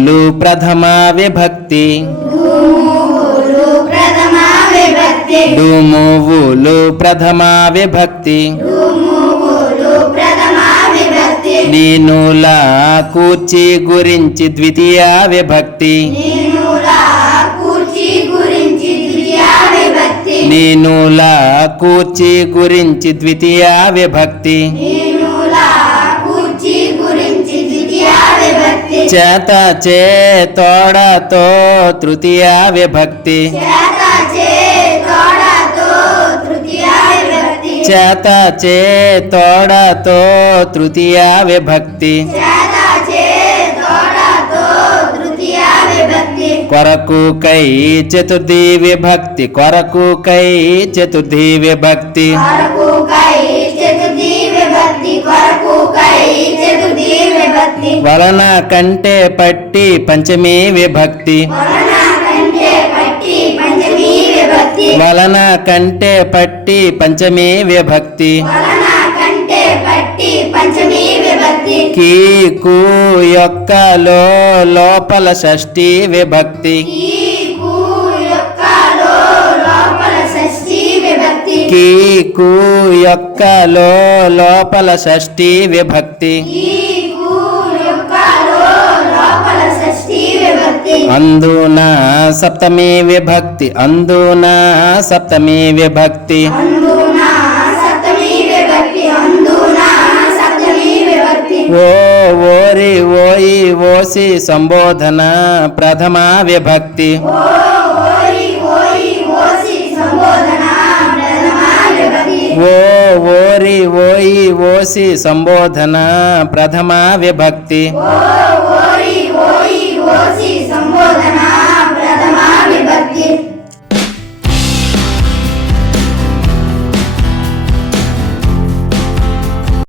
ఊలు ప్రథమా విభక్తి డుము ఊలు ప్రథమా విభక్తి నీనుల కూర్చి గురించి ద్వితీయ విభక్తి నీనుల కూర్చి గురించి ద్వితీయ విభక్తి చేత చే తోడతో తృతీయ విభక్తి చేత చే తోడతో తృతీయ విభక్తి కొరకు కై చతుర్థి విభక్తి కొరకు కై చతుర్థి విభక్తి వలన కంటే పట్టి పంచమీ విభక్తి వలన కంటే పట్టి పంచమీ విభక్తి కీ కు యొక్క లోపల షష్ఠీ విభక్తి కీ కు యొక్క లోపల షష్ఠీ విభక్తి అందున సప్తమి విభక్తి అందున సప్తమి విభక్తి ఓ ఓరి ఓయి ఓసి సంబోధన ప్రథమ విభక్తి ఓ ఓరి ఓయి ఓసి సంబోధన ప్రథమ విభక్తి